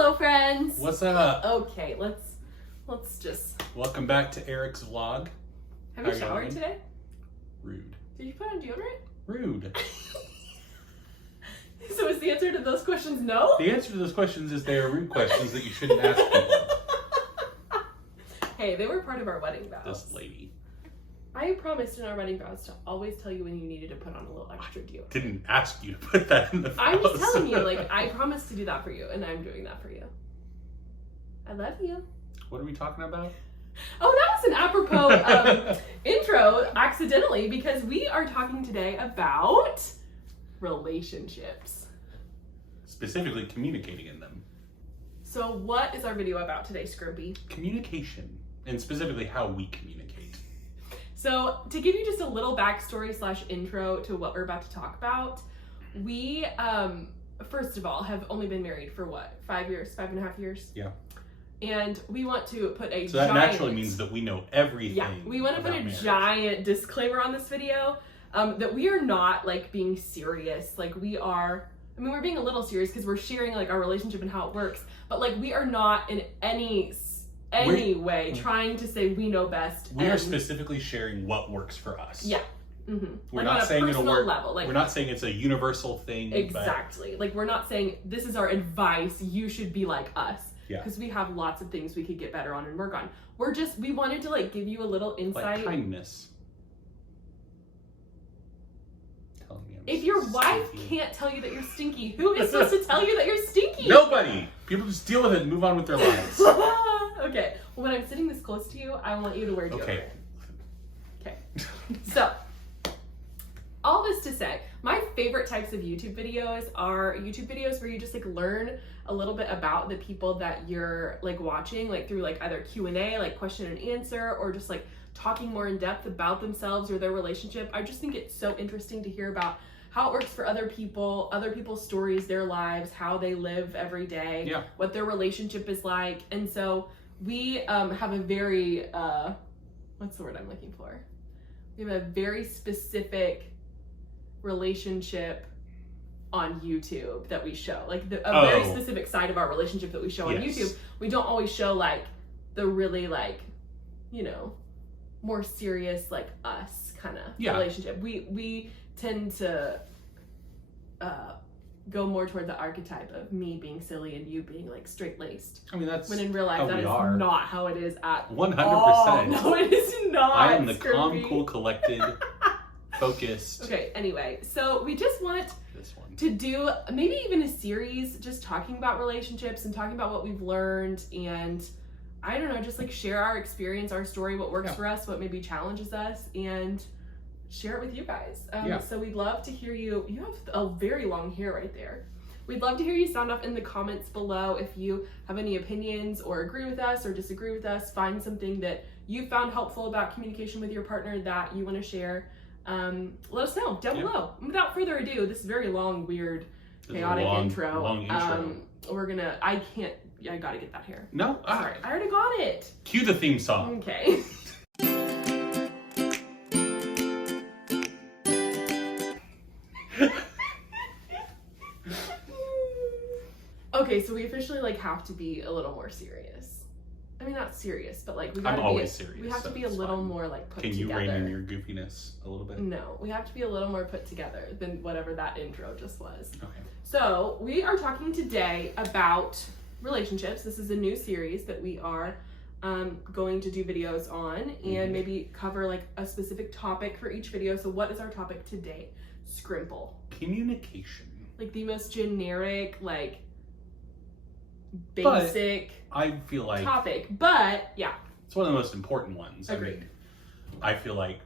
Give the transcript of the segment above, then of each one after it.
Hello, friends. What's up? Okay, let's just. Welcome back to Eric's vlog. Have you showered today? Rude. Did you put on deodorant? Rude. So is the answer to those questions no? The answer to those questions is they are rude questions that you shouldn't ask people. Hey, they were part of our wedding vows. This lady. I promised in our wedding vows to always tell you when you needed to put on a little extra deodorant. Didn't ask you to put that in the vows. I'm just telling you, like, I promised to do that for you, and I'm doing that for you. I love you. What are we talking about? Oh, that was an apropos intro, accidentally, because we are talking today about relationships. Specifically communicating in them. So what is our video about today, Scrimpy? Communication. And specifically how we communicate. So to give you just a little backstory / intro to what we're about to talk about, we, first of all, have only been married for what, 5 years, 5.5 years? Yeah. And we want to put a So that naturally means that we know everything. Yeah, we want to put a giant disclaimer on this video that we are not like being serious. Like we are, I mean, we're being a little serious because we're sharing like our relationship and how it works, but like we are not in any way trying to say we know best. We are specifically sharing what works for us. Yeah. Mm-hmm. We're like not saying it'll work. Level. Like, we're not saying it's a universal thing. Exactly. Like we're not saying this is our advice. You should be like us. Yeah. Because we have lots of things we could get better on and work on. We wanted to like give you a little insight. Like kindness. Telling me if your wife can't tell you that you're stinky, who is supposed to tell you that you're stinky? Nobody. People just deal with it and move on with their lives. Okay. Well, when I'm sitting this close to you, I want you to wear deodorant. Okay. So, all this to say, my favorite types of YouTube videos are YouTube videos where you just like learn a little bit about the people that you're like watching, like through like either Q&A, like question and answer, or just like talking more in depth about themselves or their relationship. I just think it's so interesting to hear about how it works for other people's stories, their lives, how they live every day, what their relationship is like. And so we have a very, what's the word I'm looking for? We have a very specific relationship on YouTube that we show. Like a very specific side of our relationship that we show on YouTube. We don't always show like the really like, you know, more serious like us kind of relationship. We tend to go more toward the archetype of me being silly and you being like straight-laced. I mean, that's when in real life that is not how it is at 100%. all. No, it is not. I am the calm, cool, collected, focused. Okay, anyway, so we just want to do maybe even a series just talking about relationships and talking about what we've learned and I don't know, just like share our experience, our story, what works for us, what maybe challenges us, and share it with you guys. So we'd love to hear you. You have a very long hair right there. We'd love to hear you sound off in the comments below if you have any opinions or agree with us or disagree with us. Find something that you found helpful about communication with your partner that you want to share. Let us know down below. Without further ado, this very long, weird, chaotic intro. Long intro. I gotta get that hair. No, sorry, I already got it. Cue the theme song. Okay. Okay, so we officially like have to be a little more serious. I mean, not serious, but like we gotta serious. We have to be a little more like put together. Can you rein in your goofiness a little bit? No, we have to be a little more put together than whatever that intro just was. Okay. So we are talking today about relationships. This is a new series that we are going to do videos on and maybe cover like a specific topic for each video. So what is our topic today? Scrimple. Communication. Like the most generic, like basic I feel like topic. But yeah. It's one of the most important ones. Agreed. I mean, I feel like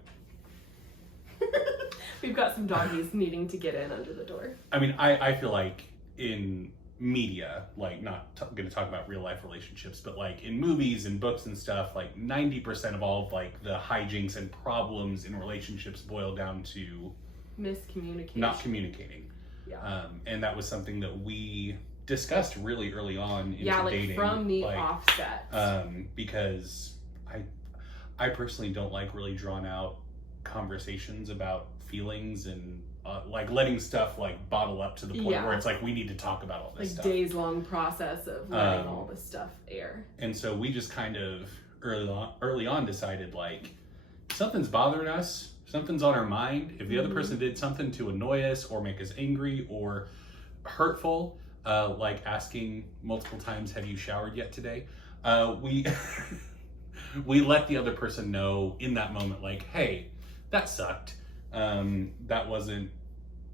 we've got some doggies needing to get in under the door. I mean, I feel like in media, like not going to talk about real life relationships, but like in movies and books and stuff, like 90% of all of like the hijinks and problems in relationships boil down to miscommunication, not communicating. Yeah. And that was something that we discussed really early on into dating. From the offset. Because I personally don't like really drawn out conversations about feelings and like letting stuff like bottle up to the point where it's like we need to talk about all this stuff. Like days-long process of letting all this stuff air. And so we just kind of early on decided like something's bothering us, something's on our mind. If the other person did something to annoy us or make us angry or hurtful, like asking multiple times, "Have you showered yet today?" We we let the other person know in that moment, like, "Hey, that sucked. That wasn't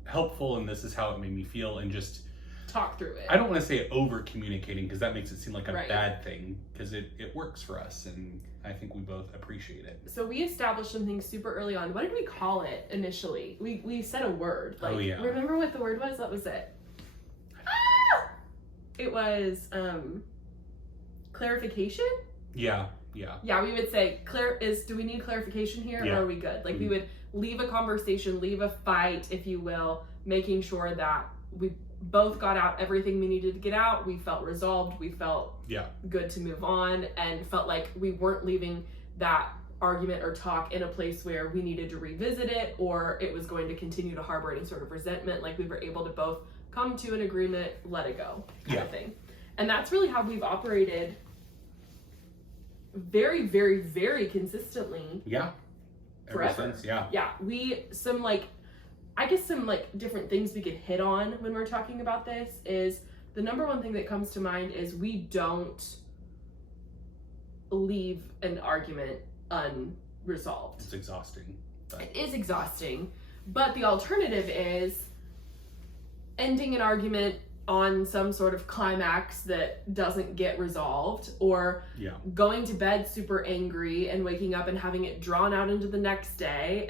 helpful, and this is how it made me feel," and just talk through it. I don't want to say over communicating because that makes it seem like a bad thing, because it works for us, and I think we both appreciate it. So we established something super early on. What did we call it initially? We said a word. Like, remember what the word was? What was it? It was clarification. Yeah, we would say, do we need clarification here, or are we good? Like, we would leave a conversation, leave a fight, if you will, making sure that we both got out everything we needed to get out. We felt resolved. We felt good to move on, and felt like we weren't leaving that argument or talk in a place where we needed to revisit it, or it was going to continue to harbor any sort of resentment. Like, we were able to both come to an agreement, let it go, kind of thing. And that's really how we've operated very, very, very consistently. Ever since, some different things we could hit on when we're talking about this is, the number one thing that comes to mind is we don't leave an argument unresolved. It's exhausting. It is exhausting, but the alternative is ending an argument on some sort of climax that doesn't get resolved, or going to bed super angry and waking up and having it drawn out into the next day,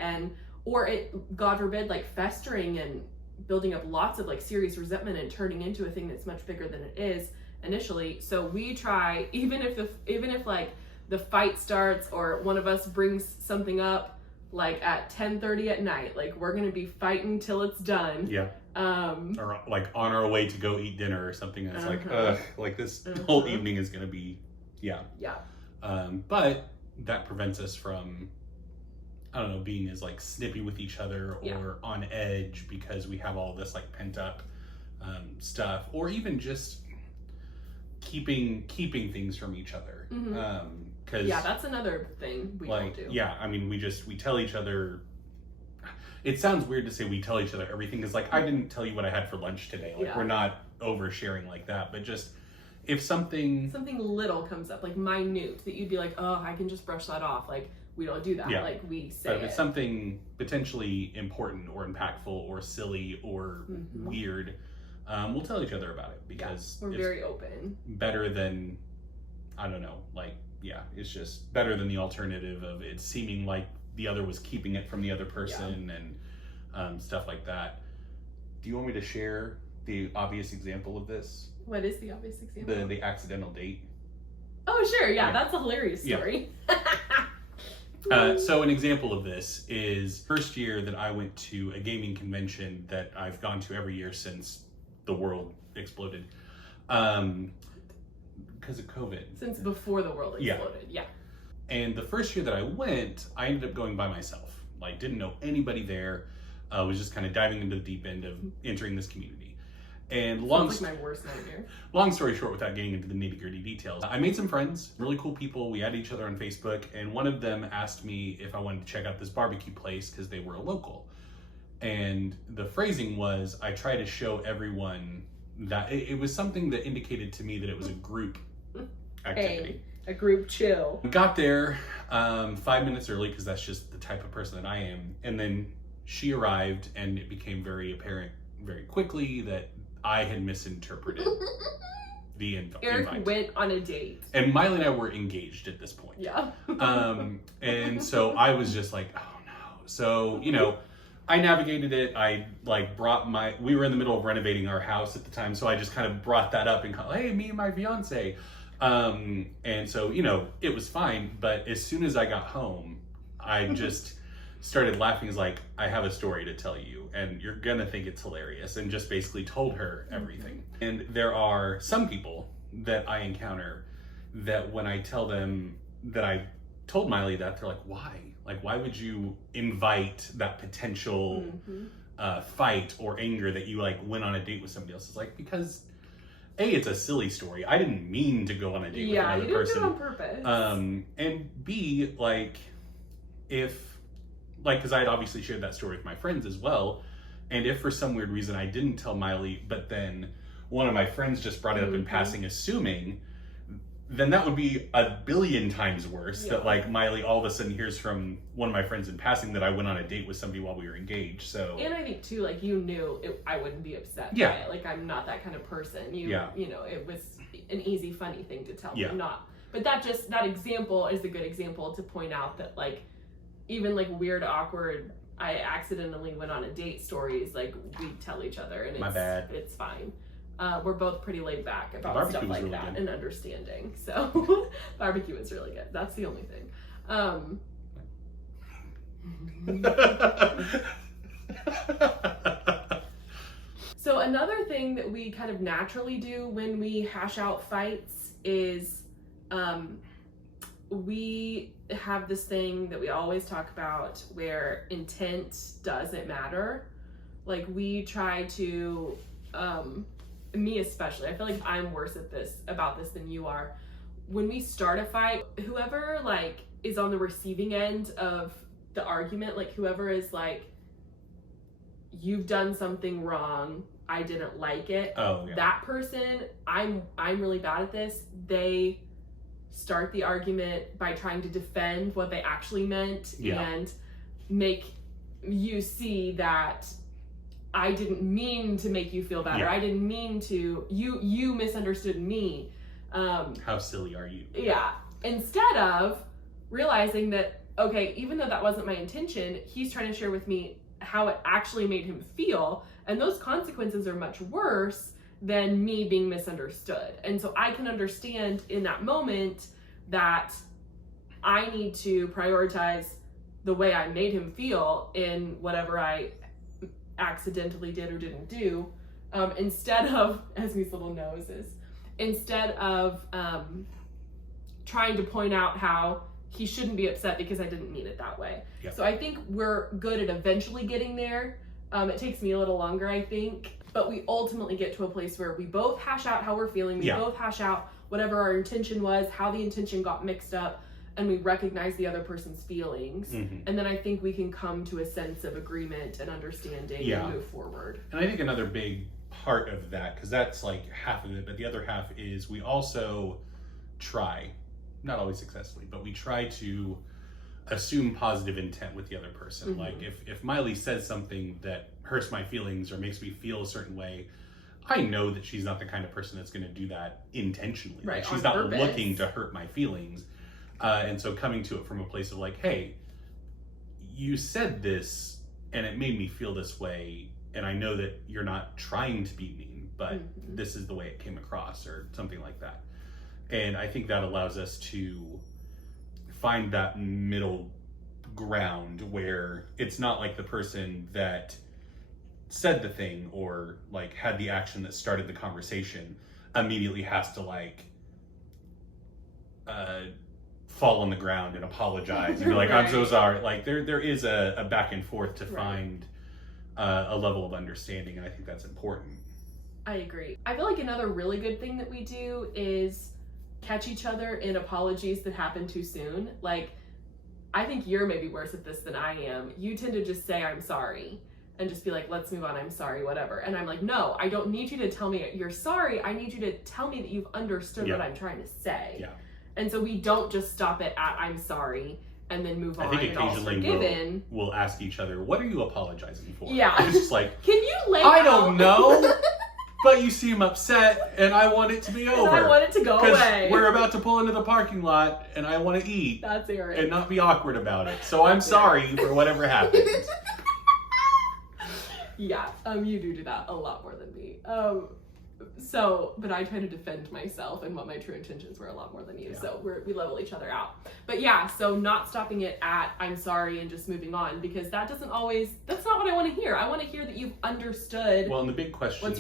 or it, God forbid, like festering and building up lots of like serious resentment and turning into a thing that's much bigger than it is initially. So we try, even if like the fight starts or one of us brings something up like at 10:30 at night, like we're gonna be fighting till it's done. Or like on our way to go eat dinner or something, and it's like this whole evening is gonna be but that prevents us from, I don't know, being as like snippy with each other or on edge because we have all this like pent up stuff, or even just keeping things from each other. Because that's another thing we don't do. I mean, we tell each other. It sounds weird to say we tell each other everything, because like I didn't tell you what I had for lunch today. Like we're not oversharing like that, but just if something little comes up, like minute, that you'd be like, oh, I can just brush that off. Like, we don't do that. Like, we say, but if it's something potentially important or impactful or silly or weird, we'll tell each other about it, because we're very open. Better than, I don't know, like, it's just better than the alternative of it seeming like the other was keeping it from the other person and stuff like that. Do you want me to share the obvious example of this? What is the obvious example? The accidental date. Oh, sure. That's a hilarious story. So an example of this is first year that I went to a gaming convention that I've gone to every year since the world exploded. Because of COVID. Since before the world exploded, And the first year that I went, I ended up going by myself. Like, didn't know anybody there. Was just kind of diving into the deep end of entering this community. And like my worst nightmare. Long story short, without getting into the nitty-gritty details, I made some friends, really cool people. We added each other on Facebook, and one of them asked me if I wanted to check out this barbecue place because they were a local. And the phrasing was, I try to show everyone that it was something that indicated to me that it was a group activity. A group chill. Got there 5 minutes early, because that's just the type of person that I am. And then she arrived, and it became very apparent very quickly that I had misinterpreted the invite. Eric went on a date. And Miley and I were engaged at this point. And so I was just like, oh no. So, I navigated it. I we were in the middle of renovating our house at the time, so I just kind of brought that up and called, hey, me and my fiance. And so, it was fine. But as soon as I got home, I just started laughing. As like, I have a story to tell you, and you're gonna think it's hilarious, and just basically told her everything. And there are some people that I encounter that when I tell them that I told Miley that, they're like, why? Like, why would you invite that potential fight or anger that you like went on a date with somebody else. It's like, because A, it's a silly story. I didn't mean to go on a date with another person. Yeah, you didn't do it on purpose. And B, like, because I had obviously shared that story with my friends as well, and if for some weird reason I didn't tell Miley, but then one of my friends just brought it up in passing, assuming, then that would be a billion times worse. That like Miley all of a sudden hears from one of my friends in passing that I went on a date with somebody while we were engaged. So, and I think too, like, you knew I wouldn't be upset by it. Like, I'm not that kind of person. You know, it was an easy, funny thing to tell me. Not, but that example is a good example to point out that, like, even like weird, awkward, I accidentally went on a date stories, like, we tell each other, and my bad. It's fine. We're both pretty laid back about stuff like really that good. And understanding. So barbecue is really good. That's the only thing. So another thing that we kind of naturally do when we hash out fights is we have this thing that we always talk about where intent doesn't matter. Like, we try to me especially, I feel like I'm worse about this than you are. When we start a fight, whoever like is on the receiving end of the argument, like whoever is like, you've done something wrong, I didn't like it. That person, I'm really bad at this. They start the argument by trying to defend what they actually meant and make you see that I didn't mean to make you feel bad, or I didn't mean to, you misunderstood me. How silly are you? Yeah. Instead of realizing that, okay, even though that wasn't my intention, he's trying to share with me how it actually made him feel, and those consequences are much worse than me being misunderstood. And so I can understand in that moment that I need to prioritize the way I made him feel in whatever I accidentally did or didn't do, instead of, as these little noses, instead of trying to point out how he shouldn't be upset because I didn't mean it that way. So I think we're good at eventually getting there. It takes me a little longer, I think, but we ultimately get to a place where we both hash out how we're feeling, we both hash out whatever our intention was, how the intention got mixed up, and we recognize the other person's feelings. And then I think we can come to a sense of agreement and understanding and move forward. And I think another big part of that, because that's like half of it, but the other half is we also try, not always successfully, but we try to assume positive intent with the other person. Like if Miley says something that hurts my feelings or makes me feel a certain way, I know that she's not the kind of person that's going to do that intentionally. Right, like, she's not looking to hurt my feelings. And so coming to it from a place of like, hey, you said this and it made me feel this way, and I know that you're not trying to be mean, but this is the way it came across, or something like that. And I think that allows us to find that middle ground where it's not like the person that said the thing or like had the action that started the conversation immediately has to like fall on the ground and apologize and be like, I'm so sorry. Like there is a back and forth to find a level of understanding, and I think that's important. I agree. I feel like another really good thing that we do is catch each other in apologies that happen too soon. Like, I think you're maybe worse at this than I am. You tend to just say, I'm sorry, and just be like, let's move on, I'm sorry, whatever. And I'm like, no, I don't need you to tell me you're sorry. I need you to tell me that you've understood what I'm trying to say. And so we don't just stop it at I'm sorry and then move on. I think occasionally we'll ask each other, what are you apologizing for? It's just like, can you lay I don't know, but you seem upset and I want it to be over. I want it to go away. We're about to pull into the parking lot and I want to eat. That's Eric. And not be awkward about it. So I'm sorry for whatever happened. You do that a lot more than me. But I try to defend myself and what my true intentions were a lot more than you. So we level each other out. But so not stopping it at I'm sorry and just moving on, because that's not what I want to hear. I want to hear that you've understood. Well, and the big question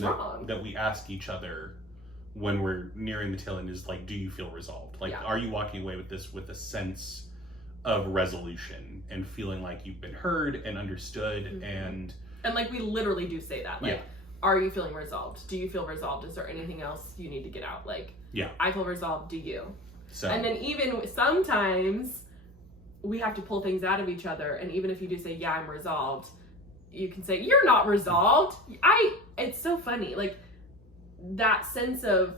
that we ask each other when we're nearing the tail end is like, do you feel resolved? Like, are you walking away with this with a sense of resolution and feeling like you've been heard and understood and And like we literally do say that. Like, are you feeling resolved? Do you feel resolved? Is there anything else you need to get out? Like, I feel resolved. Do you? So. And then even sometimes we have to pull things out of each other. And even if you do say, yeah, I'm resolved, you can say, you're not resolved. It's so funny. Like that sense of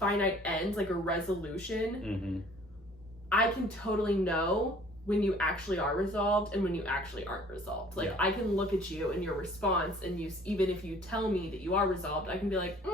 finite end, like a resolution, I can totally know when you actually are resolved and when you actually aren't resolved. Like I can look at you and your response, and you, even if you tell me that you are resolved, I can be like,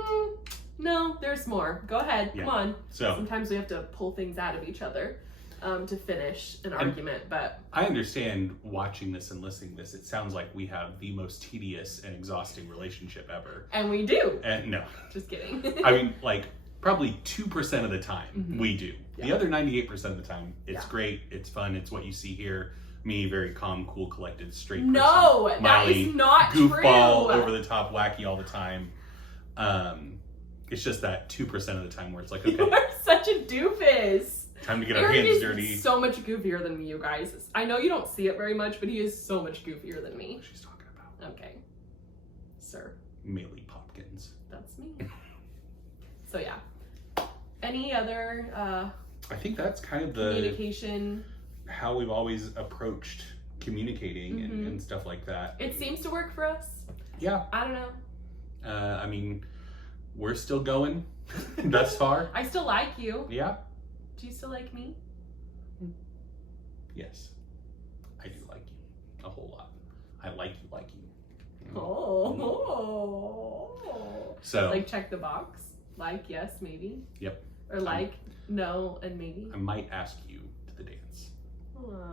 no, there's more. Go ahead, come on. So sometimes we have to pull things out of each other to finish an argument. But I understand watching this and listening to this, it sounds like we have the most tedious and exhausting relationship ever. And we do. And no. Just kidding. I mean, like, probably 2% of the time we do. The other 98% of the time, it's great, it's fun, it's what you see here. Me, very calm, cool, collected, straight person. No, that is not goofball, true. over the top, wacky all the time. It's just that 2% of the time where it's like, okay. You are such a doofus. Time to get our hands dirty. He's so much goofier than me, you guys. I know you don't see it very much, but he is so much goofier than me. What she's talking about. Okay. Sir. Millie Popkins. That's me. So yeah. Any other I think that's kind of communication, how we've always approached communicating and stuff like that. It seems to work for us. Yeah. I don't know. I mean, we're still going thus far. I still like you. Yeah. Do you still like me? Yes. I do like you. A whole lot. I like you liking. So. Like check the box. Like, yes, maybe. Yep. Or like, no, and maybe. I might ask you to the dance.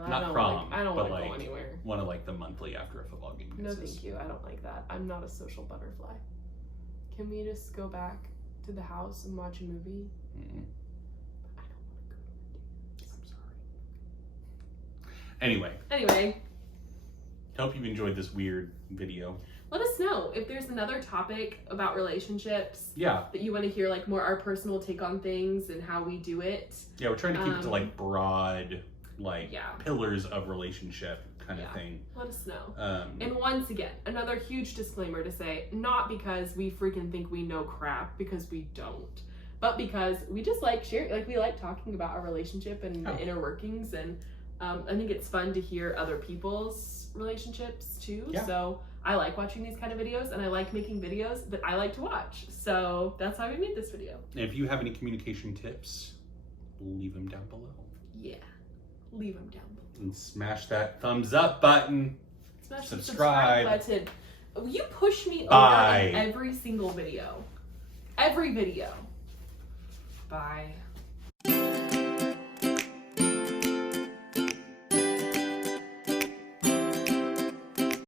Not prom, I don't want to go anywhere. One of like the monthly after a football game dances. No, thank you. I don't like that. I'm not a social butterfly. Can we just go back to the house and watch a movie? I don't want to go to a dance. I'm sorry. Anyway. Hope you've enjoyed this weird video. Let us know if there's another topic about relationships. Yeah. That you want to hear, like more our personal take on things and how we do it. Yeah, we're trying to keep it to like broad, like pillars of relationship kind of thing. Let us know. And once again, another huge disclaimer to say, not because we freaking think we know crap, because we don't, but because we just like sharing, like we like talking about our relationship and the inner workings, and I think it's fun to hear other people's relationships too. Yeah. So I like watching these kind of videos, and I like making videos that I like to watch. So that's why we made this video. And if you have any communication tips, leave them down below. Yeah, leave them down below. And smash that thumbs up button. Smash the subscribe button. You push me over in every single video. Every video. Bye.